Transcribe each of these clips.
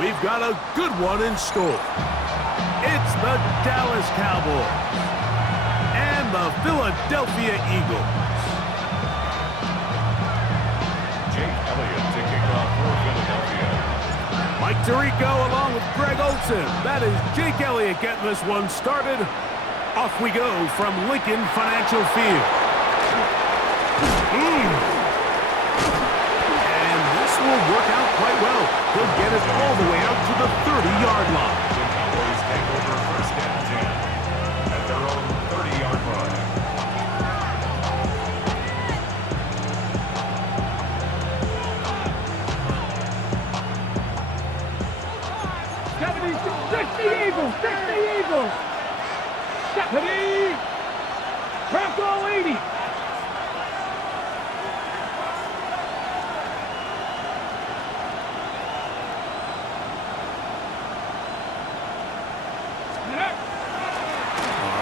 we've got a good one in store. It's the Dallas Cowboys and the Philadelphia Eagles. Jake Elliott to kick off for Philadelphia. Mike Tirico along with Greg Olsen. That is Jake Elliott getting this one started. Off we go from Lincoln Financial Field. And this will work out quite well. He'll get it all the way out to the 30-yard line. The Cowboys take over first and 10 at their own 30-yard line. 60 Eagles, 60 Eagles. 70. Trap goal 80.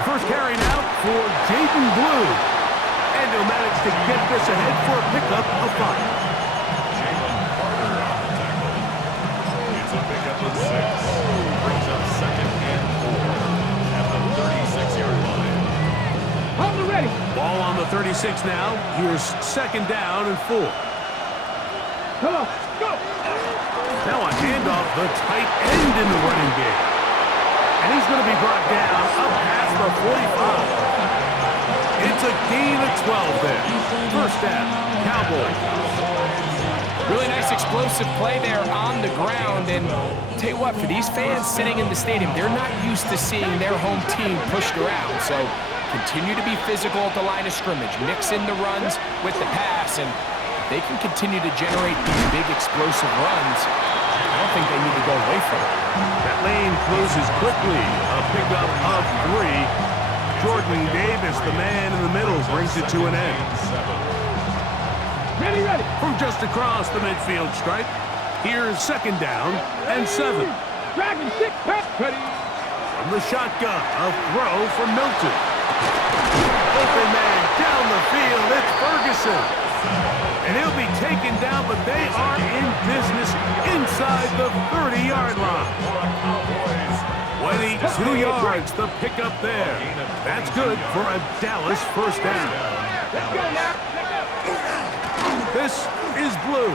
First carry now for Jaden Blue. And he'll manage to get this ahead for a pickup of 5. Jalen Carter on the tackle. It's a pickup of 6. Brings up second and 4 at the 36-yard line. Hold it ready. Ball on the 36 now. Here's second down and 4. Come on, go. Now a handoff, the tight end in the running game. And he's going to be brought down up past the 45. It's a gain of 12 there. First down, Cowboys. Really nice explosive play there on the ground. And tell you what, for these fans sitting in the stadium, they're not used to seeing their home team pushed around. So continue to be physical at the line of scrimmage. Mix in the runs with the pass. And if they can continue to generate these big explosive runs, I don't think they need to go away from it. That lane closes quickly. A pickup of 3. Jordan Davis, the man in the middle, brings it to an end. Ready, ready. From just across the midfield stripe, here's second down and 7. Dragon 6 pass. Ready. From the shotgun, a throw from Milton. Open man down the field, it's Ferguson. And he'll be taken down, but they are in business inside the 30-yard line. 22 yards, the pickup there. That's good for a Dallas first down. Let's go now. This is Blue.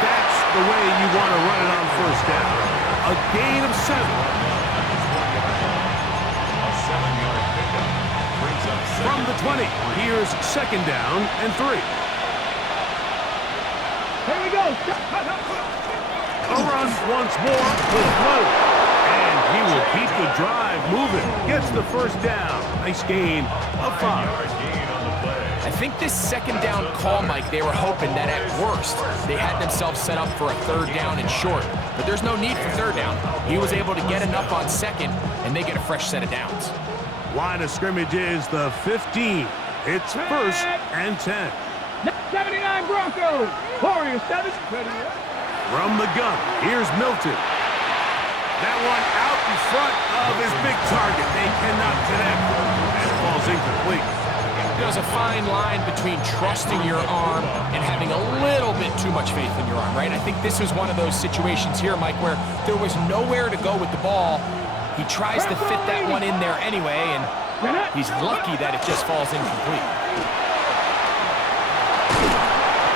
That's the way you want to run it on first down. A gain of 7. A 7-yard pickup brings up From the 20, here's second down and 3. Here we go. A run once more with Blue. And he will keep the drive moving. Gets the first down. Nice gain of 5. gain on the play. I think this second down call, Mike, they were hoping that at worst they had themselves set up for a third down and short. But there's no need for third down. He was able to get enough on second, and they get a fresh set of downs. Line of scrimmage is the 15. It's first and 10. 79 Broncos. Warriors 7. Ready. From the gun, here's Milton. That one out in front of his big target. They cannot connect. And it falls incomplete. There's a fine line between trusting your arm and having a little bit too much faith in your arm, right? I think this was one of those situations here, Mike, where there was nowhere to go with the ball. He tries to fit that one in there anyway, and he's lucky that it just falls incomplete.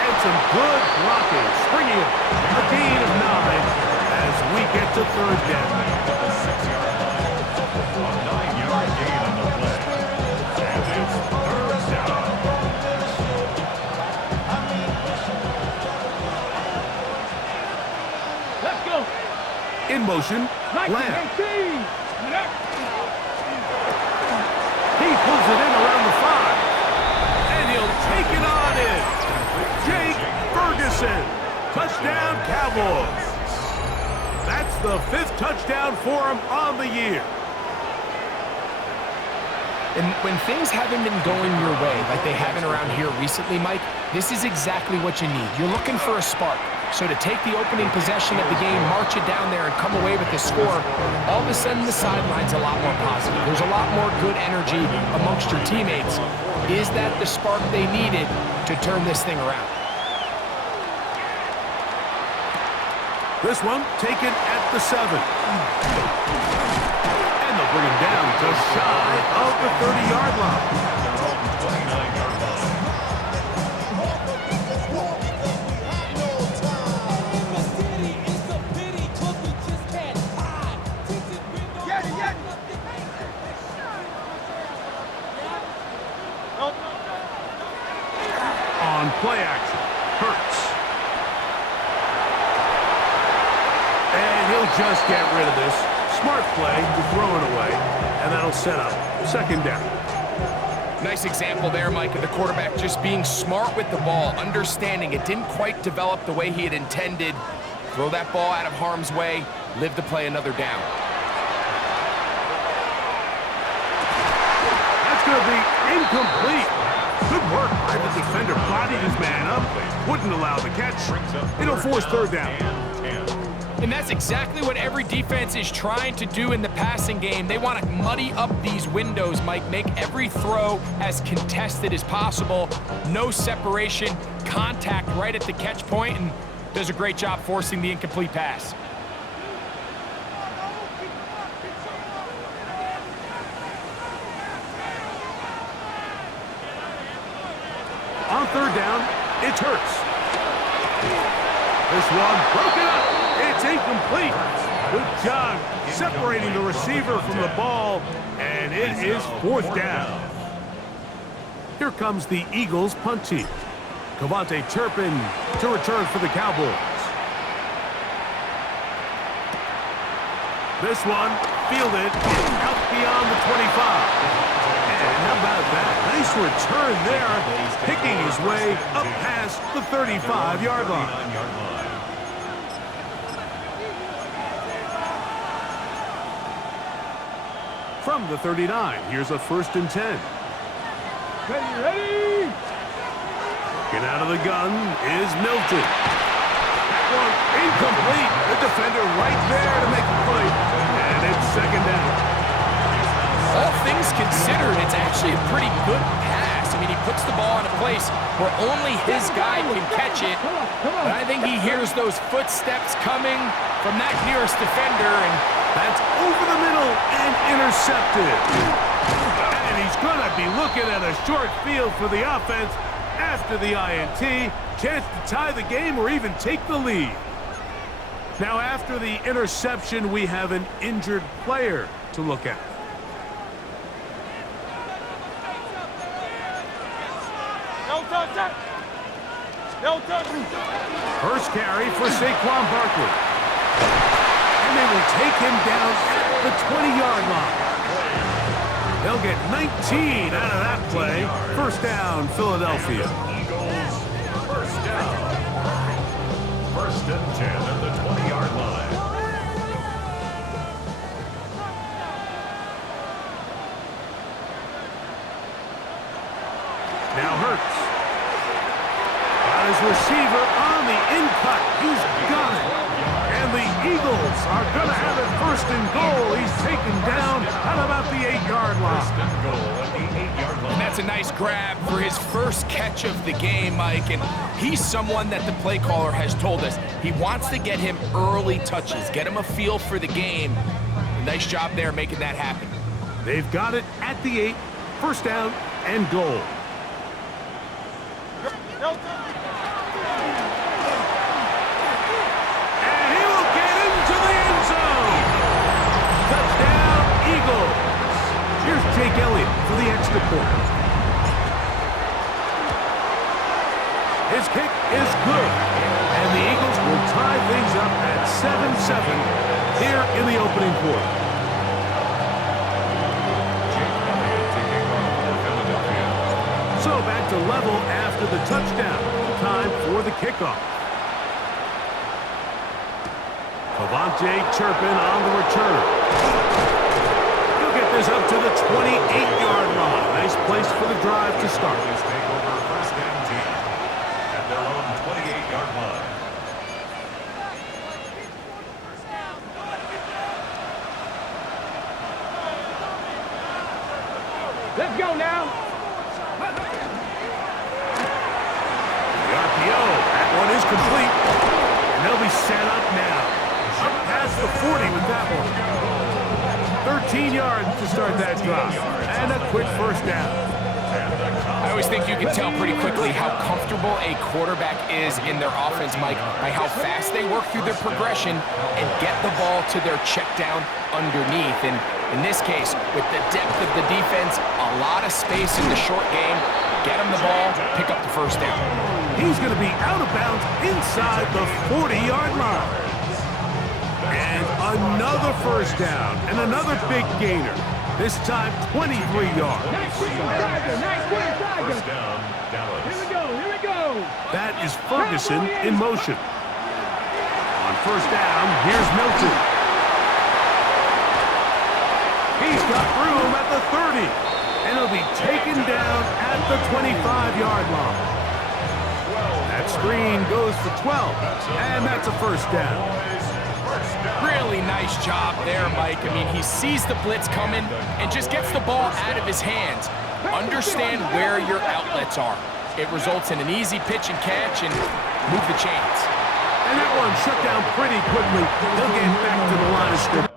And some good blocking. Springing it. A gain of 9 as we get to third down. The 6-yard line. A 9-yard gain on the play. And it's third down. Let's go. In motion, Lamb. 19. He pulls it in around the 5. And he'll take it on in. Jake Ferguson. Touchdown, Cowboys. That's the 5th touchdown for him on the year. And when things haven't been going your way like they haven't around here recently, Mike, this is exactly what you need. You're looking for a spark. So to take the opening possession of the game, march it down there, and come away with the score, all of a sudden the sideline's a lot more positive. There's a lot more good energy amongst your teammates. Is that the spark they needed to turn this thing around? This one taken at the 7. And they'll bring him down just shy of the 30-yard line. Their own 29-yard line. On play action, Hurts. And he'll just get rid of this. Smart play to throw it away, and that'll set up 2nd down. Nice example there, Mike, of the quarterback just being smart with the ball, understanding it didn't quite develop the way he had intended. Throw that ball out of harm's way, live to play another down. That's going to be incomplete. Good work by the defender. Bodied his man up, wouldn't allow the catch. It'll force 3rd down. And that's exactly what every defense is trying to do in the passing game. They want to muddy up these windows, Mike, make every throw as contested as possible. No separation, contact right at the catch point, and does a great job forcing the incomplete pass. On 3rd down, it's Hurts. This one broken up. It's incomplete. Good job separating the receiver from the ball, and it is 4th down. Here comes the Eagles punt team. Cavante Turpin to return for the Cowboys. This one fielded out beyond the 25. And how about that? Nice return there, picking his way up past the 35-yard line. From the 39, here's a 1st and 10. Ready? Getting out of the gun is Milton. That one incomplete. The defender right there to make the play. And it's 2nd down. All things considered, it's actually a pretty good pass. I mean, he puts the ball in a place where only his guy can catch it. But I think he hears those footsteps coming from that nearest defender, and that's over the middle and intercepted. And he's going to be looking at a short field for the offense after the INT. Chance to tie the game or even take the lead. Now, after the interception, we have an injured player to look at. First carry for Saquon Barkley. And they will take him down at the 20-yard line. They'll get 19 out of that play. 1st down, Philadelphia. Eagles, 1st down. 1st and 10 at the 20-yard line. Now Hurts. Got his receiver on the in-cut. He's got it. And the Eagles are going to have it 1st and goal. He's taken down at about the 8-yard line. 1st and goal at the 8-yard line. And that's a nice grab for his first catch of the game, Mike. And he's someone that the play caller has told us he wants to get him early touches, get him a feel for the game. Nice job there making that happen. They've got it at the 8. 1st down and goal. And he will get into the end zone. Touchdown, Eagles. Here's Jake Elliott for the extra point. His kick is good. And the Eagles will tie things up at 7-7 here in the opening quarter. So back to level after the touchdown. Time for the kickoff. Cavante Turpin on the return. He'll get this up to the 28-yard line. Nice place for the drive to start. Take over 1st and 10 at their own 28-yard line. Let's go now. The RPO, that one is complete. And they'll be set up now. 14 yards to start that drive. And a quick first down. I always think you can tell pretty quickly how comfortable a quarterback is in their offense, Mike, by how fast they work through their progression and get the ball to their check down underneath. And in this case, with the depth of the defense, a lot of space in the short game, get him the ball, pick up the first down. He's going to be out of bounds inside the 40-yard line. And another first down and another big gainer. This time 23 yards. Nice quick tiger. Nice quick tiger. First down, Dallas. Here we go. Here we go. That is Ferguson in motion. On first down, here's Milton. He's got room at the 30. And he'll be taken down at the 25-yard line. That screen goes for 12. And that's a first down. Really nice job there, Mike. I mean, he sees the blitz coming and just gets the ball out of his hands. Understand where your outlets are. It results in an easy pitch and catch and move the chains. And that one shut down pretty quickly. They'll get back to the line of scrimmage.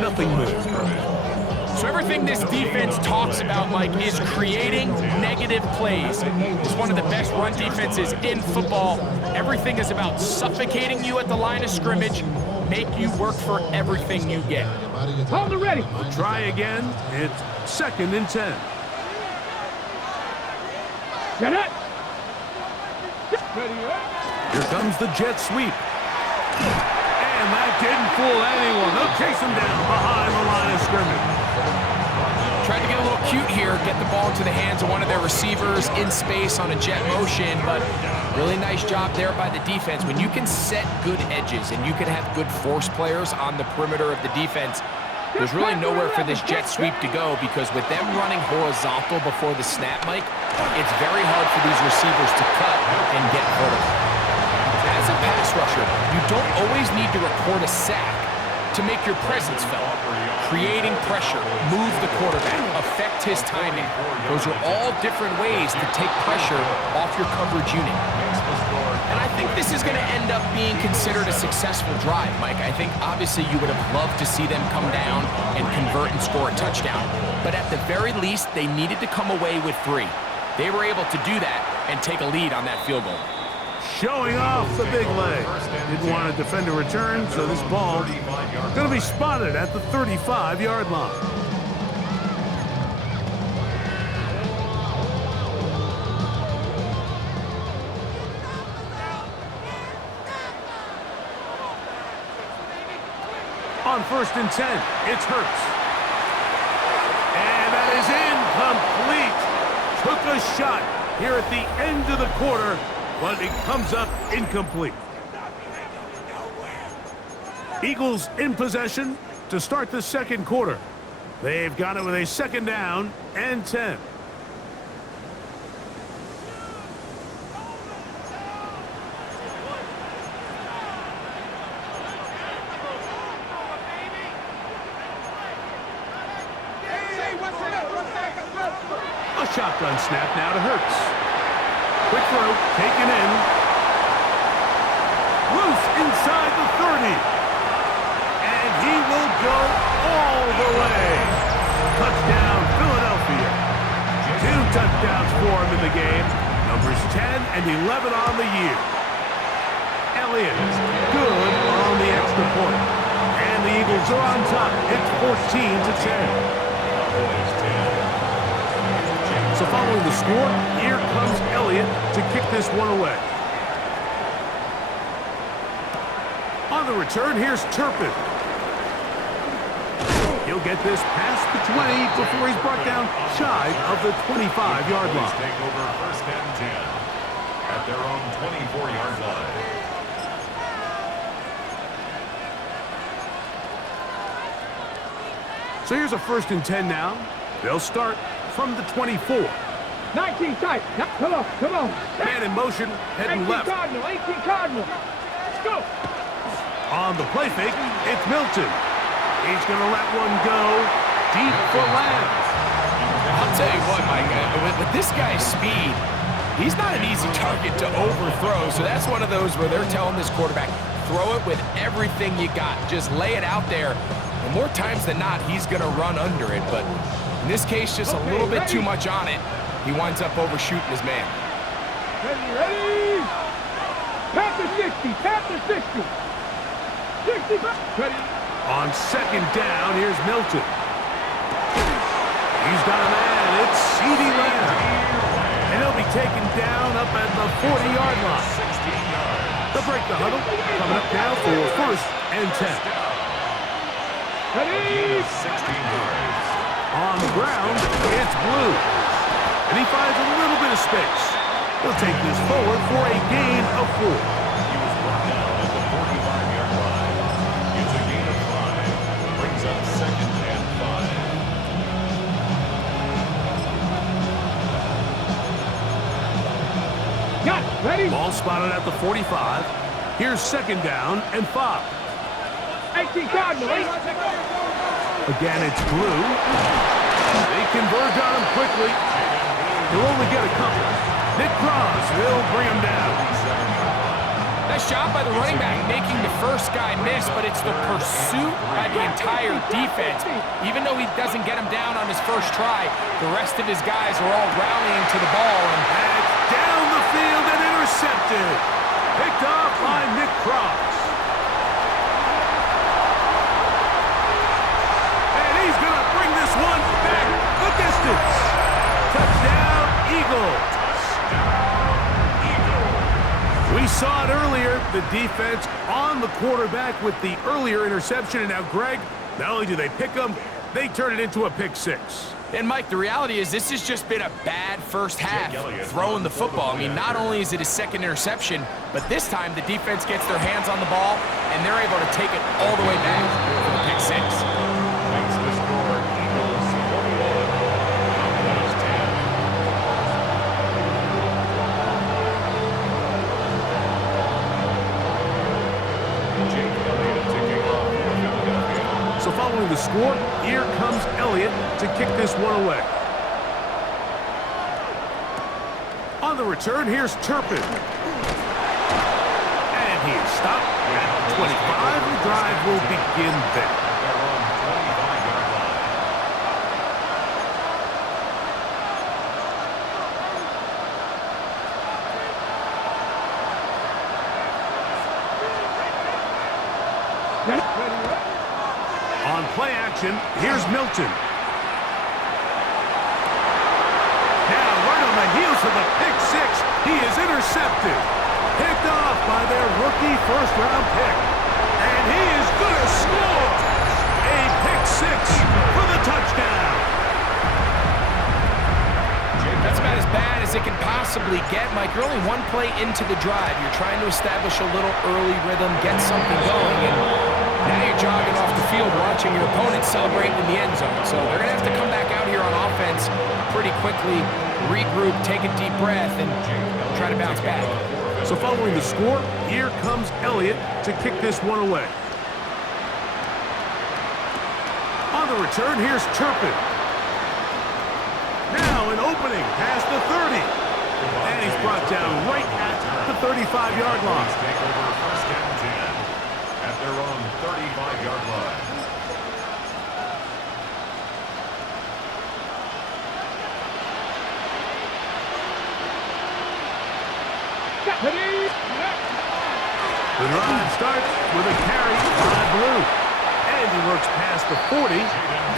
Nothing moves. So everything this defense talks about, Mike, is creating negative plays. It's one of the best run defenses in football. Everything is about suffocating you at the line of scrimmage, make you work for everything you get. Hold it ready. We'll try again. It's 2nd and 10. Get it. Ready up. Here comes the jet sweep. And that didn't fool anyone. They'll chase him down behind the line of scrimmage. Tried to get a little cute here, get the ball into the hands of one of their receivers in space on a jet motion, but really nice job there by the defense. When you can set good edges and you can have good force players on the perimeter of the defense, there's really nowhere for this jet sweep to go, because with them running horizontal before the snap, Mike, it's very hard for these receivers to cut and get vertical. As a pass rusher, you don't always need to record a sack to make your presence felt. Creating pressure, move the quarterback, affect his timing. Those are all different ways to take pressure off your coverage unit. And I think this is going to end up being considered a successful drive, Mike. I think obviously you would have loved to see them come down and convert and score a touchdown. But at the very least, they needed to come away with 3. They were able to do that and take a lead on that field goal. Showing off the big leg. Didn't want to defend a return, so this ball going to be spotted at the 35-yard line. On 1st and 10, it's Hurts. And that is incomplete. Took a shot here at the end of the quarter, but it comes up incomplete. Eagles in possession to start the 2nd quarter. They've got it with a 2nd down and 10. A shotgun snap now to Hurts. Quick throw, taken in. Loose inside the 30. And he will go all the way. Touchdown, Philadelphia. 2 touchdowns for him in the game. Numbers 10 and 11 on the year. Elliott, good on the extra point. And the Eagles Cowboys are on top. It's 14-10. Cowboys 10. So following the score, here comes Elliott to kick this one away. On the return, here's Turpin. He'll get this past the 20 before he's brought down shy of the 25-yard line. Take over first and 10 at their own 24-yard line. So here's a first and 10 now. They'll start from the 24. 19 tight. Come on, come on. Man in motion, heading 18 left. Cardinal, 18 Cardinal. Let's go. On the play fake, it's Milton. He's going to let one go deep for Lance. I'll tell you what, Mike, with this guy's speed, he's not an easy target to overthrow. So that's one of those where they're telling this quarterback, throw it with everything you got. Just lay it out there. And more times than not, he's going to run under it. But in this case, just a little bit too much on it. He winds up overshooting his man. Ready. Panther 60, Panther 60. 60, ready. On second down, here's Milton. He's got a man. It's C.D. Lamb. And he'll be taken down up at the 40-yard line. 16 yards. They'll break the huddle. Coming up now for first and 10. Ready. 16 yards. On the ground, it's Blue. And he finds a little bit of space. He'll take this forward for a gain of 4. He was brought down at the 45-yard line. It's a gain of 5. Brings up second and 5. Got it. Ready. Ball spotted at the 45. Here's second down and 5. 18 Cardinal, 8. Again, it's Blue. They converge on him quickly. He'll only get a couple. Nick Cross will bring him down. Nice job by the running back making the first guy miss, but it's the pursuit by the entire defense. Even though he doesn't get him down on his first try, the rest of his guys are all rallying to the ball. And down the field and intercepted. Picked off by Nick Cross. And he's going to bring this one back the distance. Touchdown, Eagles. We saw it earlier, the defense on the quarterback with the earlier interception. And now, Greg, not only do they pick him, they turn it into a pick six. And, Mike, the reality is this has just been a bad first half throwing the football. I mean, not only is it his second interception, but this time the defense gets their hands on the ball, and they're able to take it all the way back for the pick six. Makes the score Eagles 41, Cowboys 10. Jake Elliott taking off for Philadelphia. So following the score, here comes Elliott to kick this one away. On the return, here's Turpin. And he is stopped at 25. The drive will begin there. Their own 25-yard line. Ready. On play action, here's Milton. Now, right on the heels of the pick six, he is intercepted. Picked off by their rookie first-round pick. And he is going to score. A pick six for the touchdown. That's about as bad as it can possibly get, Mike. You're only one play into the drive. You're trying to establish a little early rhythm, get something going, and now you're jogging off the field watching your opponent celebrating in the end zone. So they're going to have to come back out here on offense pretty quickly, regroup, take a deep breath, and try to bounce back. So following the score, here comes Elliott to kick this one away. On the return, here's Turpin. Now an opening past the 30. And he's brought down right at the 35-yard line. Take over first and 10 at their own 35-yard line. Ready. The drive starts with a carry by Blue. And he works 40,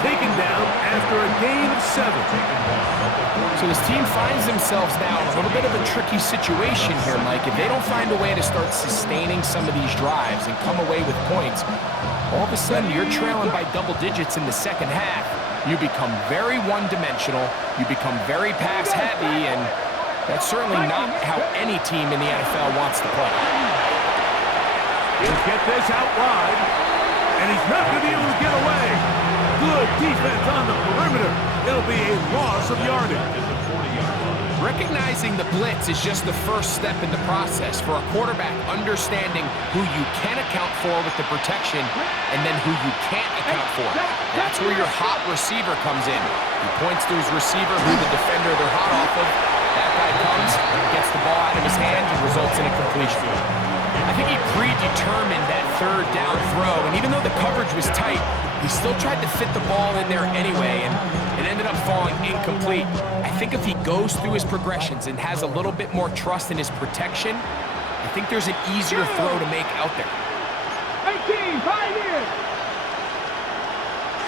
taken down after a gain of 7. So this team finds themselves now in a little bit of a tricky situation here, Mike. If they don't find a way to start sustaining some of these drives and come away with points, all of a sudden you're trailing by double digits in the second half. You become very one-dimensional, you become very pass-heavy, and that's certainly not how any team in the NFL wants to play. He'll get this out wide, and he's not going to be able to get away. Good defense on the perimeter. It'll be a loss of yardage. Recognizing the blitz is just the first step in the process for a quarterback understanding who you can account for with the protection and then who you can't account for. That's where your hot receiver comes in. He points to his receiver, who the defender they're hot off of. That guy comes, gets the ball out of his hand, and results in a completion. I think he predetermined that third down throw, and even though the coverage was tight, he still tried to fit the ball in there anyway, and it ended up falling incomplete. I think if he goes through his progressions and has a little bit more trust in his protection, I think there's an easier throw to make out there. 18, Pioneers!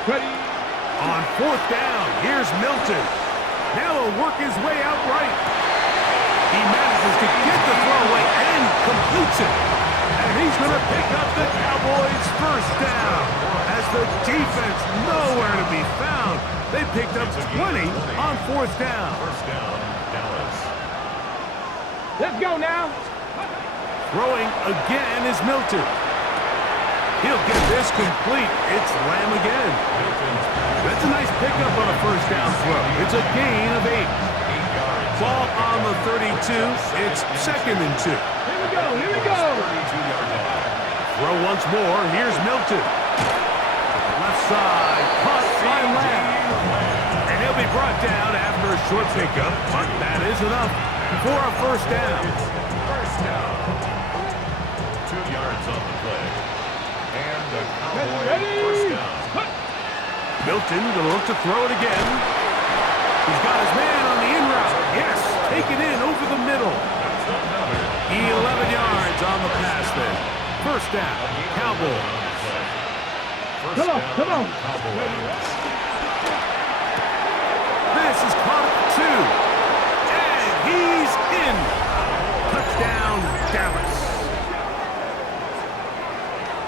Ready? On 4th down, here's Milton. Now he'll work his way out right. He manages to get the throw away and completes it. And he's going to pick up the Cowboys' first down. As the defense nowhere to be found. They picked up 20 on 4th down. First down, Dallas. Let's go now. Throwing again is Milton. He'll get this complete. It's Lamb again. That's a nice pickup on a first down throw. It's a gain of 8. Ball on the 32. It's 2nd and 2. Here we go, here we go. Throw once more. Here's Milton. Left side, caught by Lamb. And he'll be brought down after a short pickup, but that is enough for a first down. First down. 2 yards on the play. And the Cowboys first down. Milton gonna look to throw it again. He's got his man on the in route. Yes, take it in over the middle. 11 yards on the pass there. First down, Cowboys. Come on, come on. This is caught at 2. And he's in. Touchdown, Dallas.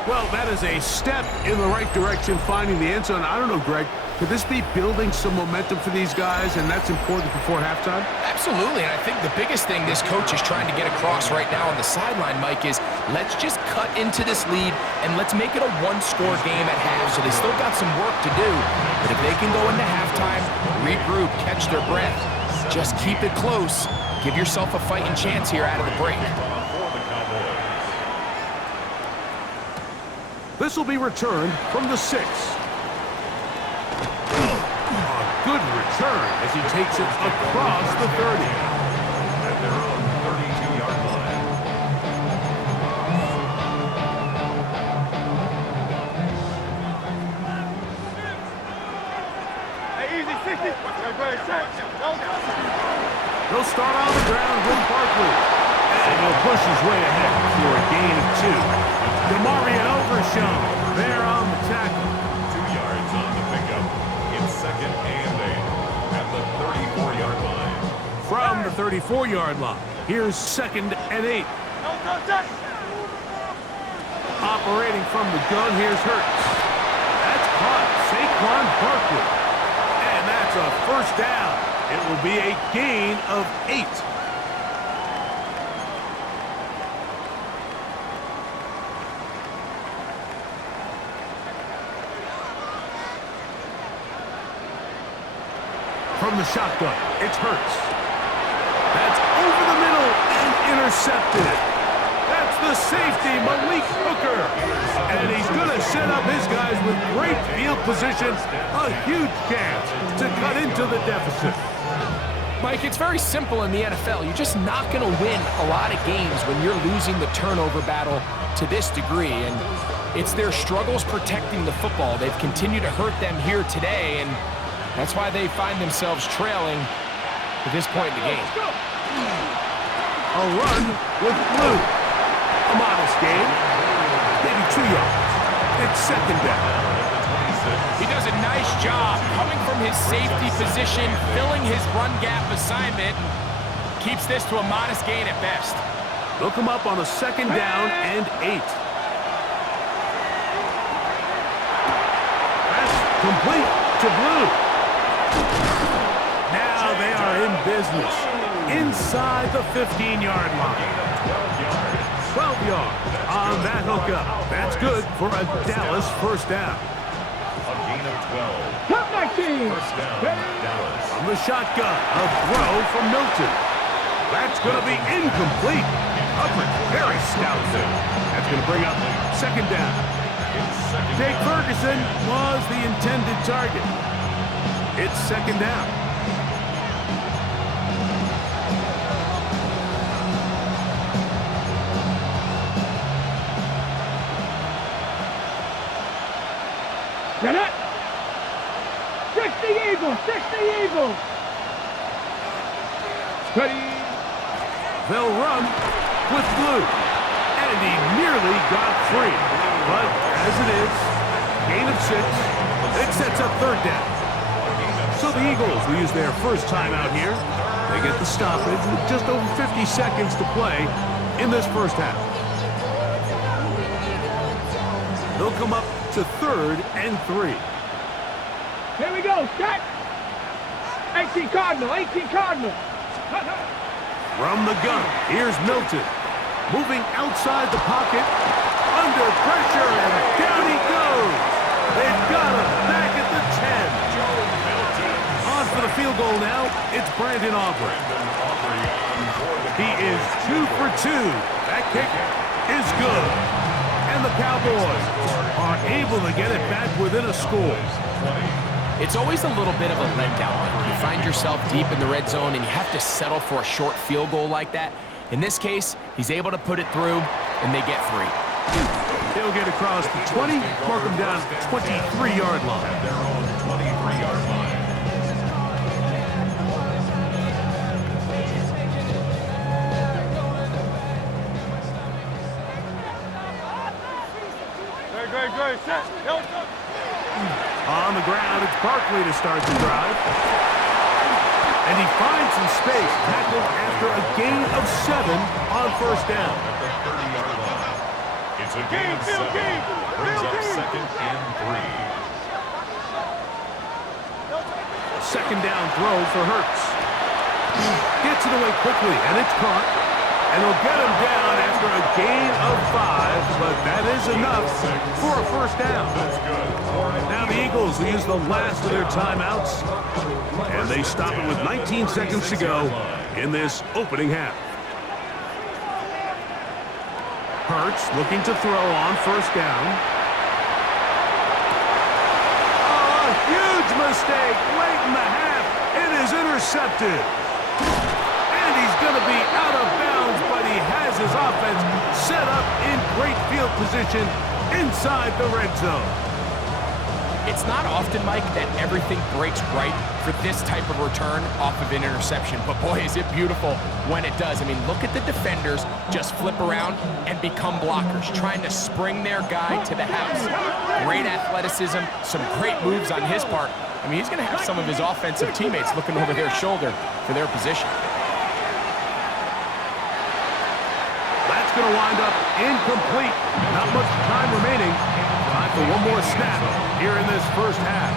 Well, that is a step in the right direction, finding the end zone. I don't know, Greg, could this be building some momentum for these guys, and that's important before halftime? Absolutely, and I think the biggest thing this coach is trying to get across right now on the sideline, Mike, is let's just cut into this lead and let's make it a one-score game at half. So they still got some work to do, but if they can go into halftime, regroup, catch their breath, just keep it close, give yourself a fighting chance here out of the break. This will be returned from the 6. Good return as he takes it across the 30. At their own 32-yard line. Hey, easy, 60. He'll start on the ground with Barkley. And he'll push his way ahead for a gain of 2. DeMarvion Overshown there on the tackle. 2 yards on the pickup. In 2nd and 8 at the 34-yard line. From the 34-yard line, here's 2nd and 8. Operating from the gun, here's Hurts. That's caught. Saquon Barkley. And that's a first down. It will be a gain of 8. From the shotgun, it's Hurts. That's over the middle and intercepted. That's the safety, Malik Hooker. And he's going to set up his guys with great field position. A huge chance to cut into the deficit. Mike, it's very simple in the NFL. You're just not going to win a lot of games when you're losing the turnover battle to this degree. And it's their struggles protecting the football. They've continued to hurt them here today, and that's why they find themselves trailing at this point in the game. A run with Blue. A modest game. Maybe 2 yards. It's 2nd down. He does a job coming from his safety position, filling his run gap assignment. Keeps this to a modest gain at best. They'll come up on a 2nd down and 8. That's complete to Blue. Now they are in business inside the 15-yard line. 12 yards on that hookup. That's good for a Dallas first down. A gain of 12. Top 19. First down, Dallas. From the shotgun, a throw from Milton. That's going to be incomplete. Coverage very stout. That's going to bring up 2nd down. Jake Ferguson was the intended target. It's 2nd down. Get it. 60 Eagles. 60 Eagles. Ready. They'll run with Blue. And he nearly got free. But as it is, gain of 6. It sets up 3rd down. So the Eagles will use their first timeout here. They get the stoppage with just over 50 seconds to play in this first half. They'll come up to 3rd and 3. Here we go. Set. 18 Cardinal. 18 Cardinal. From the gun, here's Milton. Moving outside the pocket, under pressure, and down he goes. They've got him back at the 10. On for the field goal now, it's Brandon Aubrey. He is 2 for 2. That kick is good. And the Cowboys are able to get it back within a score. It's always a little bit of a letdown when you find yourself deep in the red zone and you have to settle for a short field goal like that. In this case, he's able to put it through, and they get 3. They'll get across the 20, mark them down at the 23-yard line. At their own 23-yard line. Great. Set. On the ground, it's Barkley to start the drive. And he finds some space, tackled after a gain of 7 on 1st down. At the 30-yard line. It's a gain of 7. Brings up 2nd and 3. 2nd down throw for Hurts. Gets it away quickly, and it's caught. And he'll get him down after a gain of 5, but that is enough for a 1st down. Now the Eagles will use the last of their timeouts, and they stop it with 19 seconds to go in this opening half. Hurts looking to throw on 1st down. Oh, a huge mistake late in the half. It is intercepted. And he's going to be out of bounds, but he has his offense set up in great field position inside the red zone. It's not often, Mike, that everything breaks right for this type of return off of an interception. But boy, is it beautiful when it does. I mean, look at the defenders just flip around and become blockers, trying to spring their guy to the house. Great athleticism, some great moves on his part. I mean, he's going to have some of his offensive teammates looking over their shoulder for their position. That's going to wind up incomplete. Not much time remaining. Time for one more snap here in this first half.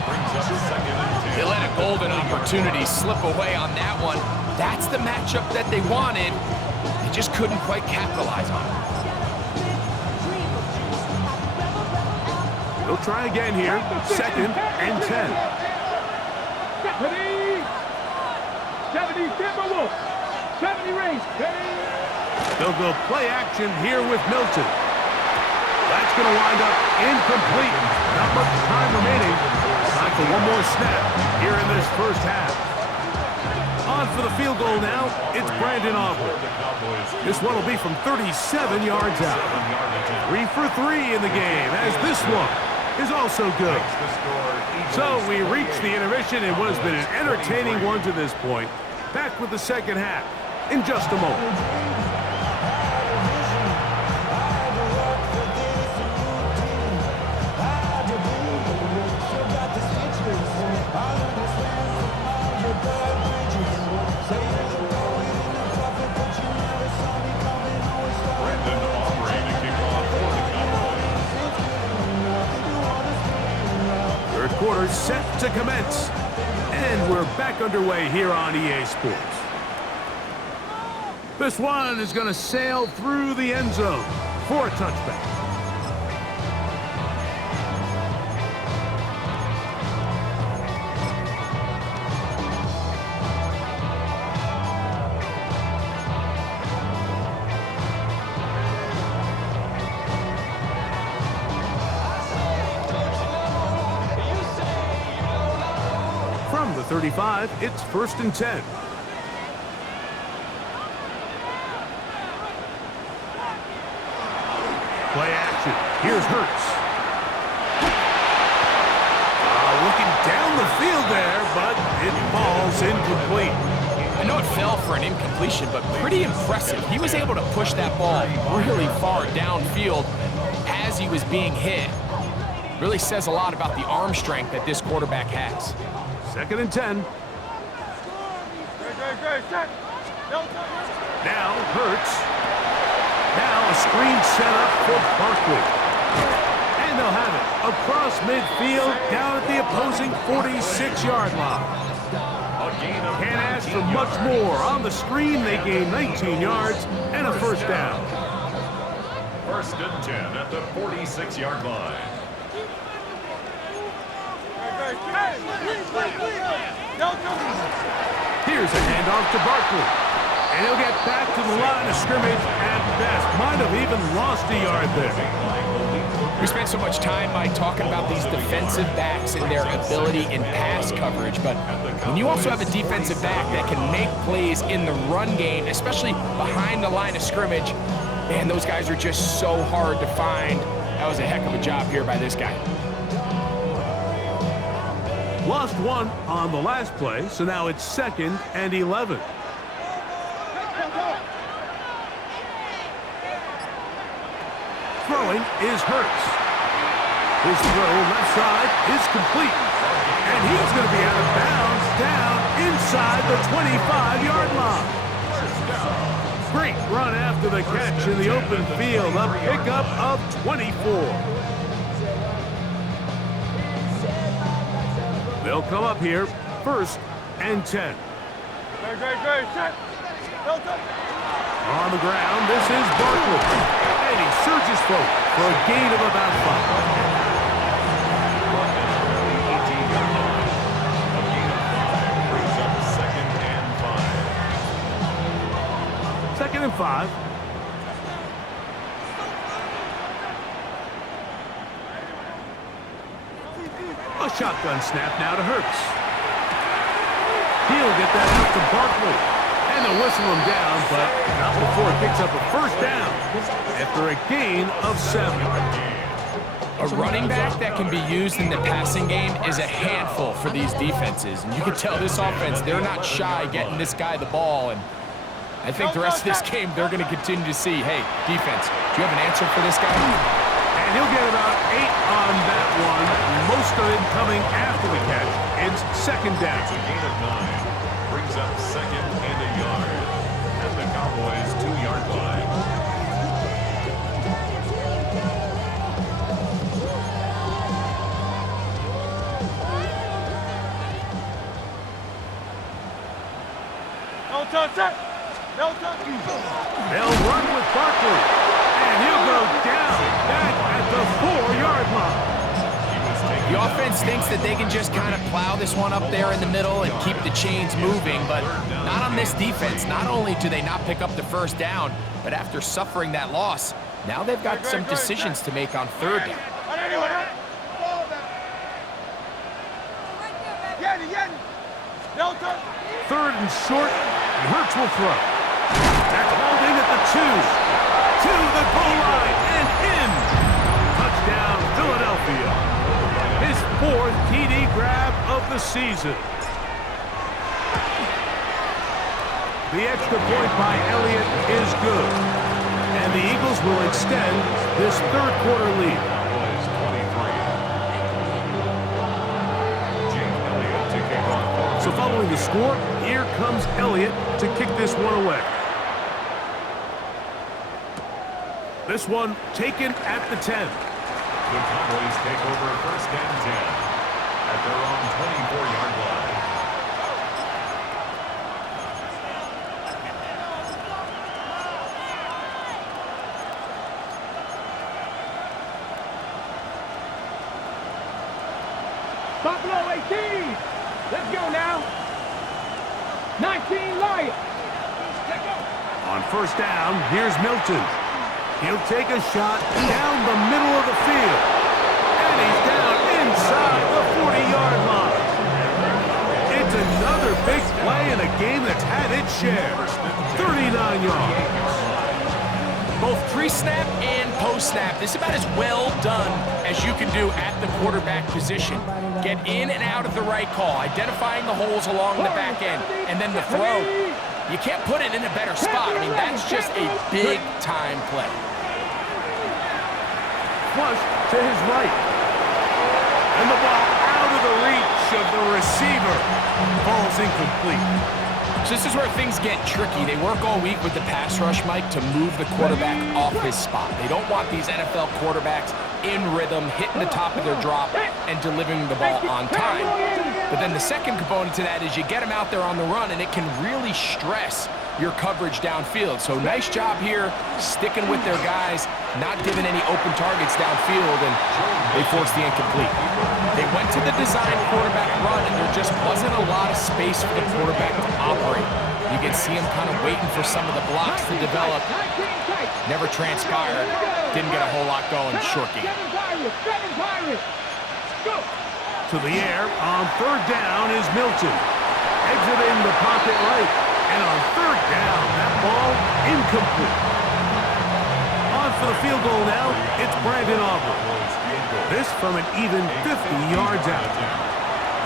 They let a golden opportunity slip away on that one. That's the matchup that they wanted. They just couldn't quite capitalize on it. They'll try again here. 2nd and 10. 70 Timberwolves. 70 range. They'll go play action here with Milton. That's going to wind up incomplete. Not much time remaining. Time for one more snap here in this first half. On for the field goal now, it's Brandon Aubrey. This one will be from 37 yards out. 3 for 3 in the game, as this one is also good. So we reached the intermission. It has been an entertaining one to this point. Back with the second half in just a moment. are set to commence. And we're back underway here on EA Sports. This one is going to sail through the end zone for a touchback. From the 35, it's 1st and 10. Play action. Here's Hurts. Looking down the field there, but it falls incomplete. I know it fell for an incompletion, but pretty impressive. He was able to push that ball really far downfield as he was being hit. Really says a lot about the arm strength that this quarterback has. 2nd and 10. Now Hurts. Now a screen set up for Barkley. And they'll have it across midfield down at the opposing 46-yard line. Can't ask for much more. On the screen, they gain 19 yards and a 1st down. 1st and 10 at the 46-yard line. Here's a handoff to Barkley. And he'll get back to the line of scrimmage at best. Might have even lost a yard there. We spent so much time, Mike, talking about these defensive backs and their ability in pass coverage. But when you also have a defensive back that can make plays in the run game, especially behind the line of scrimmage, man, those guys are just so hard to find. That was a heck of a job here by this guy. Lost one on the last play, so now it's 2nd and 11. Throwing is Hurts. His throw left side is complete. And he's going to be out of bounds down inside the 25-yard line. Great run after the catch in the open field. A pickup of 24. They'll come up here 1st and 10. On the ground, this is Barkley. And he surges forward for a gain of about 5. Brings up 2nd and 5. 2nd and 5. A shotgun snap now to Hurts. He'll get that out to Barkley. And they'll whistle him down, but not before it picks up a 1st down after a gain of 7. A running back that can be used in the passing game is a handful for these defenses. And you can tell this offense, they're not shy getting this guy the ball. And I think the rest of this game, they're going to continue to see, hey, defense, do you have an answer for this guy? And he'll get about 8 on that one. Most of it coming after the catch. It's 2nd down. It's a gain of 9. Brings up 2nd and a yard at the Cowboys' 2-yard line. They'll run with Barkley. And he'll go down back at the 4-yard line. The offense thinks that they can just kind of plow this one up there in the middle and keep the chains moving, but not on this defense. Not only do they not pick up the 1st down, but after suffering that loss, now they've got some decisions to make on 3rd down. 3rd and short, and Hurts will throw. That's holding at the 2. To the goal line and in. Touchdown, Philadelphia. His 4th TD grab of the season. The extra point by Elliott is good. And the Eagles will extend this 3rd quarter lead. So following the score, here comes Elliott to kick this one away. This one taken at the 10. The Cowboys take over 1st and 10 at at their own 24-yard line. Buffalo 18. Let's go now. 19 Lions. On first down, here's Milton. He'll take a shot down the middle of the field. And he's down inside the 40-yard line. It's another big play in a game that's had its share. 39 yards. Both pre-snap and post-snap, this is about as well done as you can do at the quarterback position. Get in and out of the right call, identifying the holes along the back end, and then the throw. You can't put it in a better spot. I mean, that's just a big-time play. Flush to his right. And the ball out of the reach of the receiver. Ball's incomplete. So this is where things get tricky. They work all week with the pass rush, Mike, to move the quarterback off his spot. They don't want these NFL quarterbacks in rhythm, hitting the top of their drop, and delivering the ball on time. But then the second component to that is you get them out there on the run, and it can really stress your coverage downfield. So nice job here, sticking with their guys, not giving any open targets downfield, and they forced the incomplete. They went to the design quarterback run, and there just wasn't a lot of space for the quarterback to operate. You can see him kind of waiting for some of the blocks to develop. Never transpired. Didn't get a whole lot going. Short game. To the air on third down is Milton. Exiting the pocket right. And on third down, that ball incomplete. On for the field goal now, it's Brandon Aubrey. This from an even 50 yards out.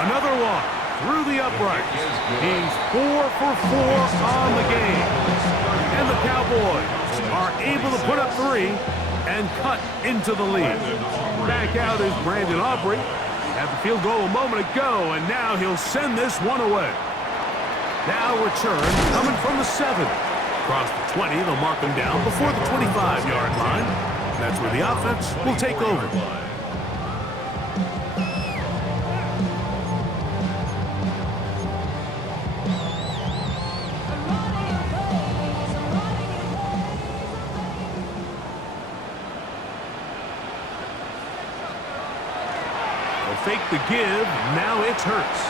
Another one through the uprights. He's 4 for 4 on the game. And the Cowboys are able to put up 3 and cut into the lead. Back out is Brandon Aubrey. He had the field goal a moment ago, and now he'll send this one away. Now return coming from the 7. Across the 20, they'll mark them down before the 25-yard line. That's where the offense will take over. They'll fake the give. Now it's Hurts.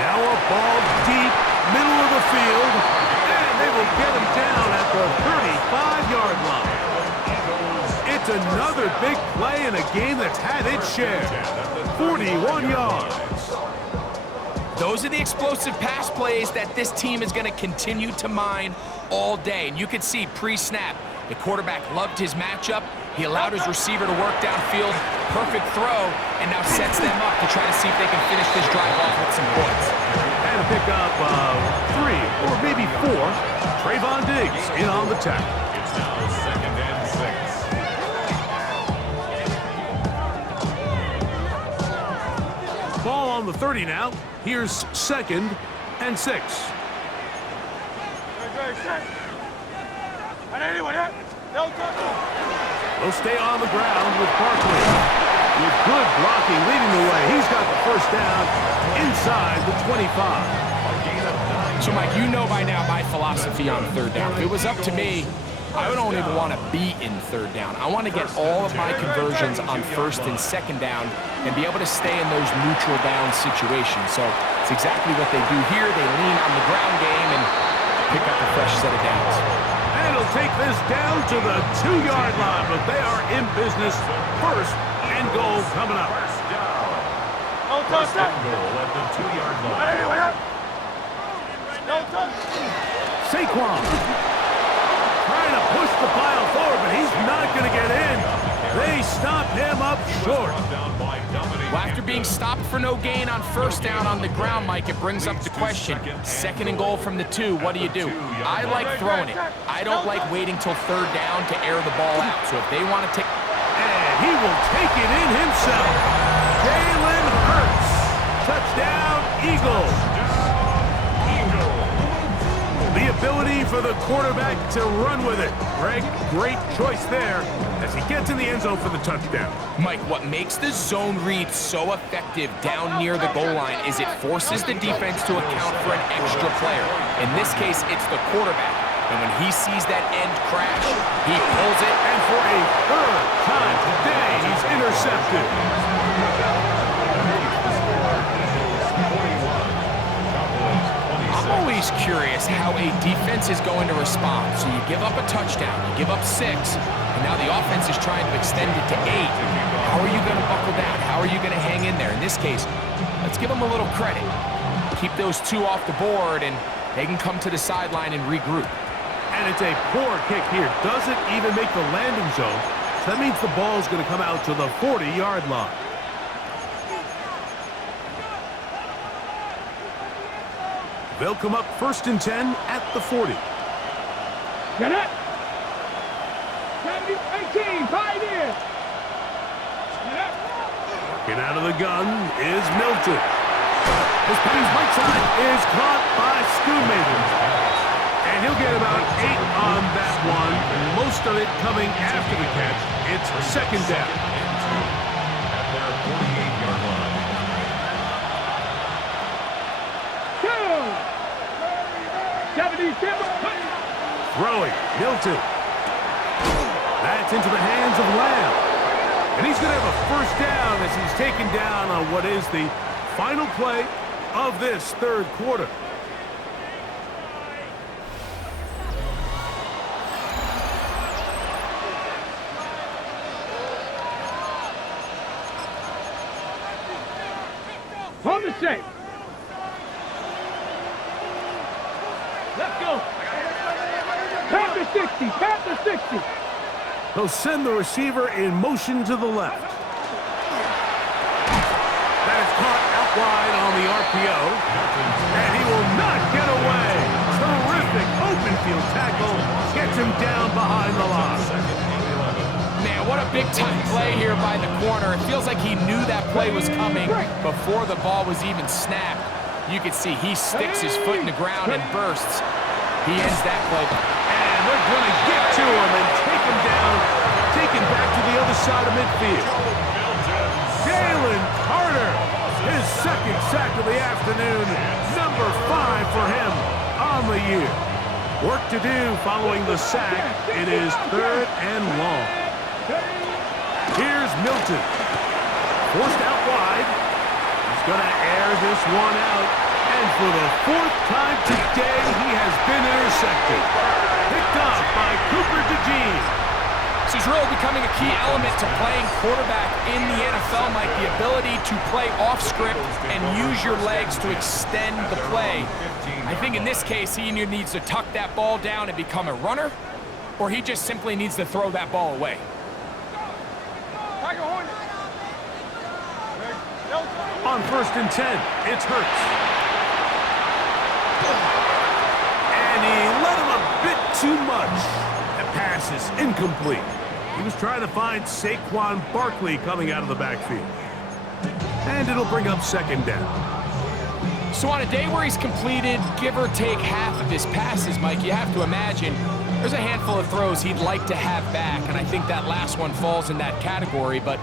Now a ball deep, middle of the field, and they will get him down at the 35-yard line. It's another big play in a game that's had its share. 41 yards. Those are the explosive pass plays that this team is going to continue to mine all day. And you can see pre-snap, the quarterback loved his matchup. He allowed his receiver to work downfield. Perfect throw, and now sets them up to try to see if they can finish this drive off with some points. And a pick up 3 or maybe 4. Trayvon Diggs in on the tackle. It's now 2nd and 6. Ball on the 30 now. Here's 2nd and 6. They'll stay on the ground with Barkley. With good blocking leading the way. He's got the first down inside the 25. So, Mike, you know by now my philosophy on third down. If it was up to me, I don't even want to be in third down. I want to get all of my conversions on first and second down and be able to stay in those neutral down situations. So it's exactly what they do here. They lean on the ground game and pick up a fresh set of downs. And he'll take this down to the 2-yard line, but they are in business. First and goal coming up. First and goal at the 2-yard line. Saquon trying to push the pile forward, but he's not going to get in. They stop him up short. Well, after being stopped for no gain on first down on the ground, Mike, it brings up the question. 2nd and goal from the 2, what do? I like throwing it. I don't like waiting till third down to air the ball out. So if they want to take... And he will take it in himself. Jalen Hurts. Touchdown, Eagles. The ability Ready for the quarterback to run with it. Greg, great choice there as he gets in the end zone for the touchdown. Mike, what makes the zone read so effective down near the goal line is it forces the defense to account for an extra player. In this case, it's the quarterback. And when he sees that end crash, he pulls it. And for a third time today, he's intercepted. I'm always curious how a defense is going to respond. So you give up a touchdown, you give up 6, and now the offense is trying to extend it to 8. How are you going to buckle down? How are you going to hang in there? In this case, let's give them a little credit. Keep those 2 off the board, and they can come to the sideline and regroup. And it's a poor kick here. Doesn't even make the landing zone. So that means the ball is going to come out to the 40-yard line. They'll come up 1st and 10 at the 40. Get it. 18, pioneer. Get out of the gun is Milton. His penny's right side is caught by Schoonmaker. And he'll get about 8 on that one. Most of it coming after the catch. It's 2nd down. At their 48-yard line. Throwing, Milton. That's into the hands of Lamb. And he's going to have a 1st down as he's taken down on what is the final play of this 3rd quarter. Hold the shape. Let's go. Panther 60, Panther 60. He'll send the receiver in motion to the left. That is caught out wide on the RPO. And he will not get away. Terrific open field tackle. Gets him down behind the line. Man, what a big-time play here by the corner. It feels like he knew that play was coming before the ball was even snapped. You can see he sticks his foot in the ground and bursts. He ends that play. And they're going to get to him and take him down, take him back to the other side of midfield. Jalen Carter, his 2nd sack of the afternoon, number 5 for him on the year. Work to do following the sack. It is 3rd and long. Here's Milton. Forced out wide. He's going to air this one out. And for the 4th time today, he has been intercepted. Picked up by Cooper DeJean. This is really becoming a key element to playing quarterback in the NFL, Mike. The ability to play off script and use your legs to extend the play. I think in this case, he either needs to tuck that ball down and become a runner, or he just simply needs to throw that ball away. On 1st and 10, it's Hurts. And he let him a bit too much. That pass is incomplete. He was trying to find Saquon Barkley coming out of the backfield. And it'll bring up 2nd down. So on a day where he's completed, give or take half of his passes, Mike, you have to imagine there's a handful of throws he'd like to have back, and I think that last one falls in that category. But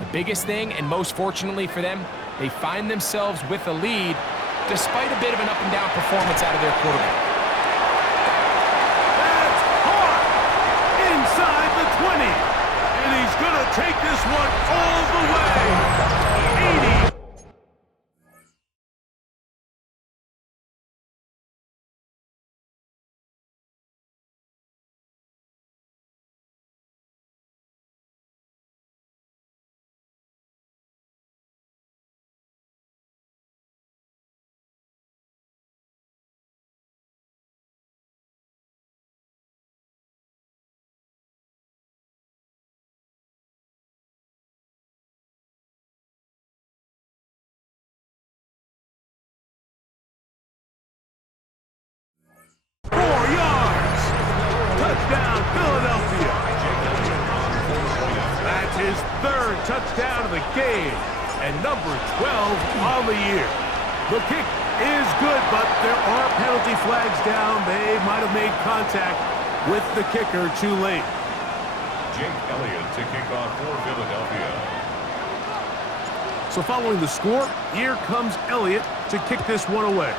the biggest thing, and most fortunately for them, they find themselves with a lead despite a bit of an up-and-down performance out of their quarterback. That's hard inside the 20. And he's going to take this one all the way. 80. Touchdown, Philadelphia. That's his 3rd touchdown of the game and number 12 on the year. The kick is good, but there are penalty flags down. They might have made contact with the kicker too late. Jake Elliott to kick off for Philadelphia. So following the score, here comes Elliott to kick this one away.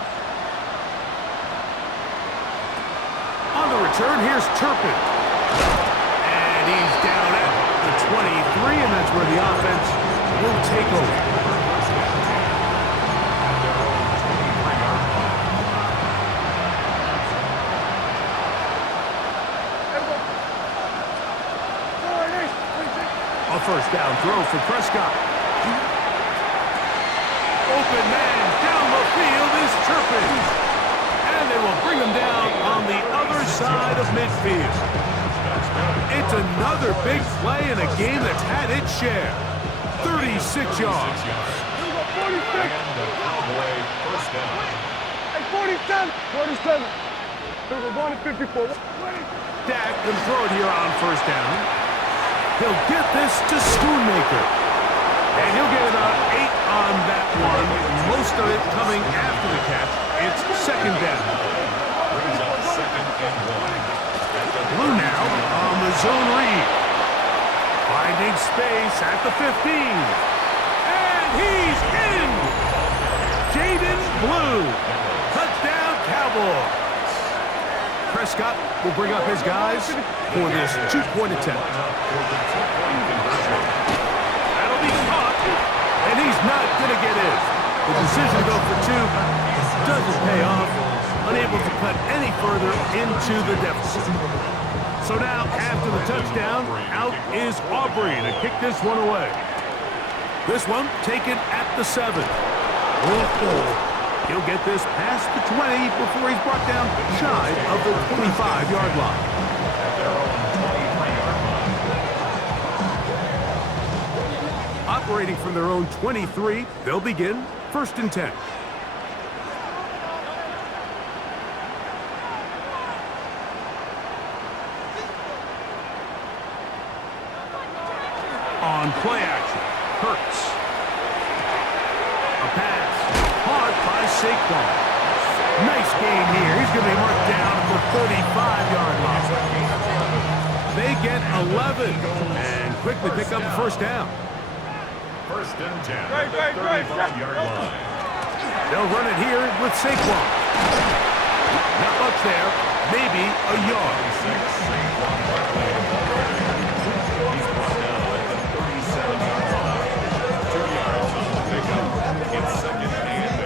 On the return, here's Turpin. And he's down at the 23, and that's where the offense will take over. A first down throw for Prescott. Open man down the field is Turpin. And they will bring him down on the other side of midfield. It's another big play in a game that's had its share. 36 yards. And the Cowboy first down. Hey, 47. 47. We're going to 54. Dak can throw it here on first down. He'll get this to Schoonmaker. And he'll get about 8 on that one. Most of it coming after the catch. It's second down. Brings up second and 1. Blue now on the zone read. Finding space at the 15. And he's in! Jaden Blue. Touchdown Cowboys. Prescott will bring up his guys for this two-point attempt. That'll be caught, and he's not going to get in. The decision to go for two doesn't pay off, unable to cut any further into the deficit. So now, after the touchdown, out is Aubrey to kick this one away. This one taken at the 7. He'll get this past the 20 before he's brought down shy of the 25-yard line. At their own 23-yard line. Operating from their own 23, they'll begin first and 10. On play action, Hurts. A pass. Caught by Saquon. Nice game here. He's going to be marked down at the 35-yard line. They get 11 and quickly pick up the first down. First and 10 at the 35-yard line. They'll run it here with Saquon. Not much there. Maybe a yard. Saquon Barkley. He's brought down at the 37-yard line. 2 yards on the pickup. It's second and 8.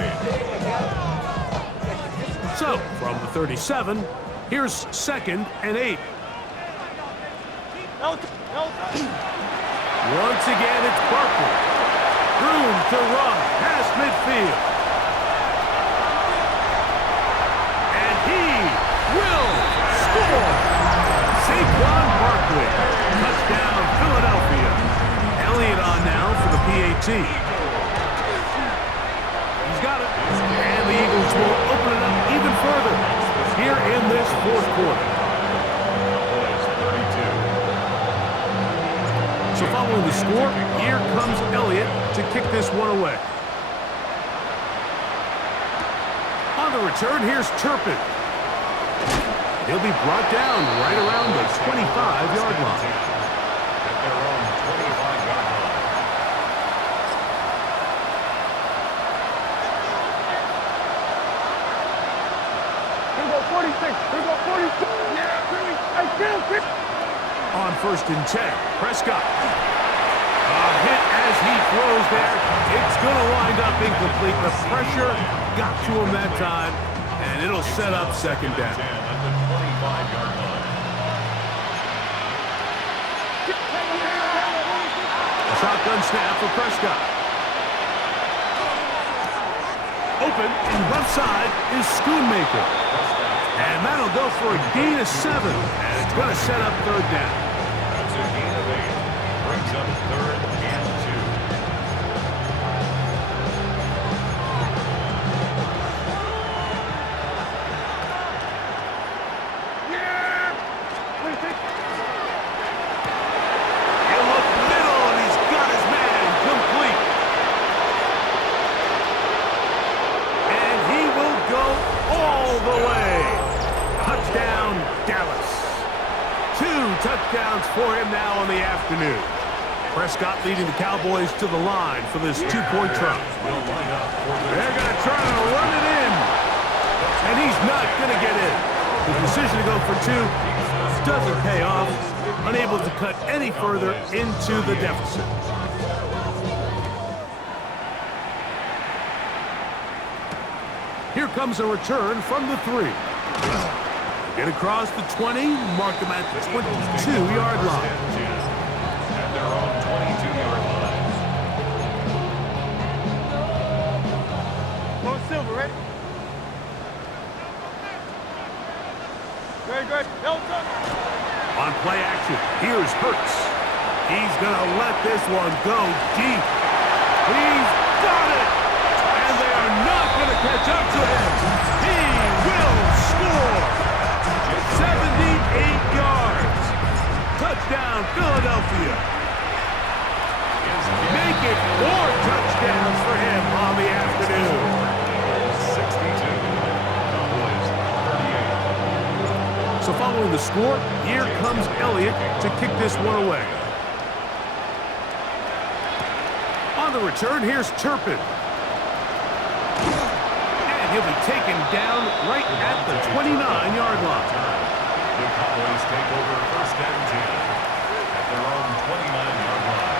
So, from the 37, here's second and 8. Once again, it's Barkley. Room to run past midfield. And he will score. Saquon Barkley. Touchdown, Philadelphia. Elliott on now for the PHI. He's got it. And the Eagles will open it up even further here in this fourth quarter. So following the score, here comes Elliott to kick this one away. On the return, here's Turpin. He'll be brought down right around the 25-yard line. At their own 25-yard line. Here we go 46. Here we go 46. Yeah, really. On first and 10, Prescott. A hit as he throws there. It's going to wind up incomplete. The pressure got to him that time, and it'll set up second down. 10 at the 25-yard line. A shotgun snap for Prescott. Open and left side is Schoonmaker. And that'll go for a gain of 7, and it's going to set up third down. That's a gain of 8. Brings up third and 2. Yeah. He'll look middle, and he's got his man complete. And he touchdowns for him now on the afternoon. Prescott leading the Cowboys to the line for this two-point try. They're going to try to run it in. And he's not going to get in. The decision to go for two doesn't pay off. Unable to cut any further into the deficit. Here comes a return from the 3. Get across the 20, mark him at the 22-yard line. At their own 22-yard line. Go Silver, ready? Great. On play action, here's Hurts. He's going to let this one go deep. He's got it! And they are not going to catch up to him. He will score! 78 yards. Touchdown, Philadelphia. Make it 4 touchdowns for him on the afternoon. 62. Cowboys 38. So following the score, here comes Elliott to kick this one away. On the return, here's Turpin. And he'll be taken down right at the 29-yard line. The Cowboys take over first and 10 at their own 29-yard line.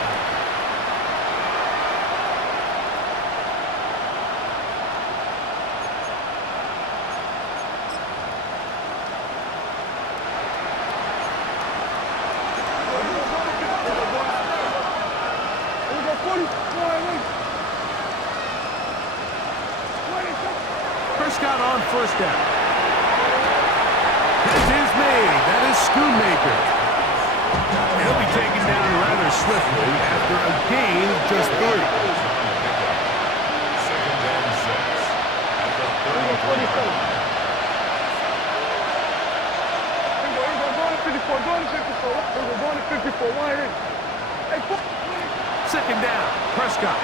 Prescott on first down. Catch is made. That is Schoonmaker. He'll be taken down rather swiftly after a gain of just 3. Second and 6 at the 33-yard line. Second down, Prescott.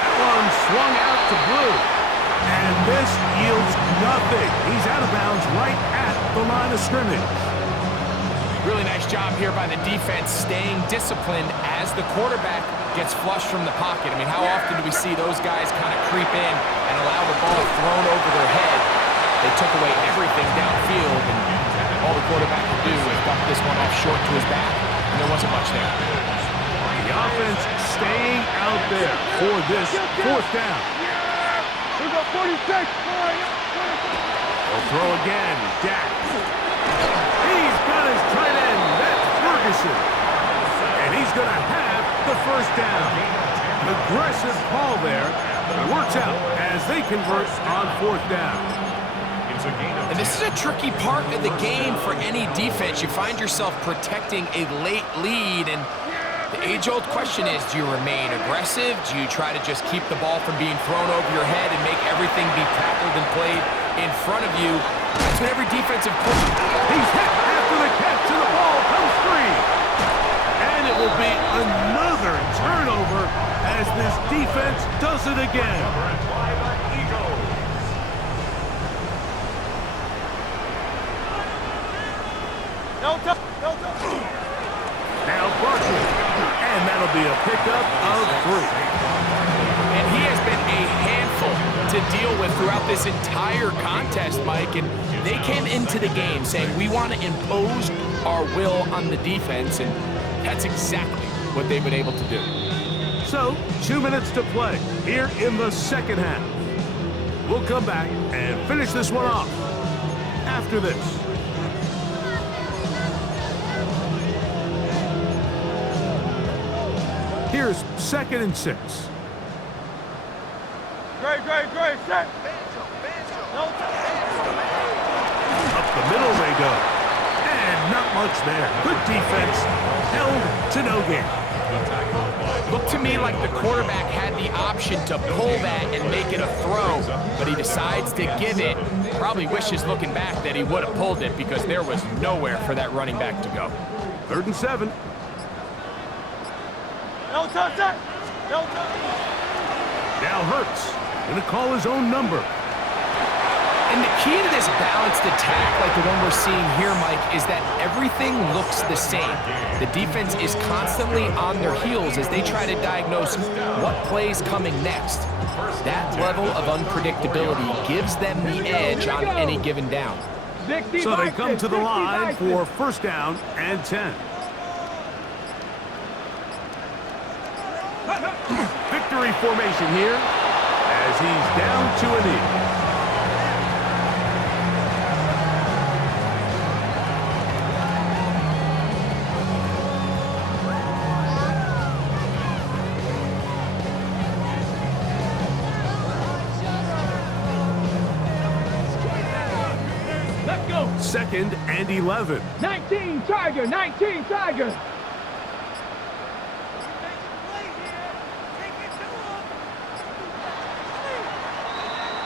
That one swung out to Blue. And this yields nothing. He's out of bounds right at the line of scrimmage. Really nice job here by the defense staying disciplined as the quarterback gets flushed from the pocket. I mean, how often do we see those guys kind of creep in and allow the ball thrown over their head? They took away everything downfield, and all the quarterback could do was dump this one off short to his back, and there wasn't much there. The offense staying out there for this fourth down. We got 46. They'll throw again. Dak. He's got his tight end. That's Ferguson. And he's going to have the first down. Aggressive call there. It works out as they convert on fourth down. And this is a tricky part of the game for any defense. You find yourself protecting a late lead, and the age-old question is, do you remain aggressive? Do you try to just keep the ball from being thrown over your head and make everything be tackled and played in front of you? That's what every defensive coach... He's hit after the catch, and the ball comes free. And it will be another turnover as this defense does it again. Now Barkley, and that'll be a pickup of 3. And he has been a handful to deal with throughout this entire contest, Mike, and they came into the game saying, we want to impose our will on the defense, and that's exactly what they've been able to do. So, 2 minutes to play here in the second half. We'll come back and finish this one off after this. Here's 2nd and 6. Great. Set. Up the middle they go. And not much there. Good defense. Held to no gain. Looked to me like the quarterback had the option to pull that and make it a throw, but he decides to give it. Probably wishes looking back that he would have pulled it because there was nowhere for that running back to go. 3rd and 7. Now Hurts going to call his own number. And the key to this balanced attack, like the one we're seeing here, Mike, is that everything looks the same. The defense is constantly on their heels as they try to diagnose what play's coming next. That level of unpredictability gives them the edge on any given down. So they come to the line for first down and 10. Victory formation here as he's down to a knee. Let's go. 2nd and 11. 19 Tiger, 19 Tiger.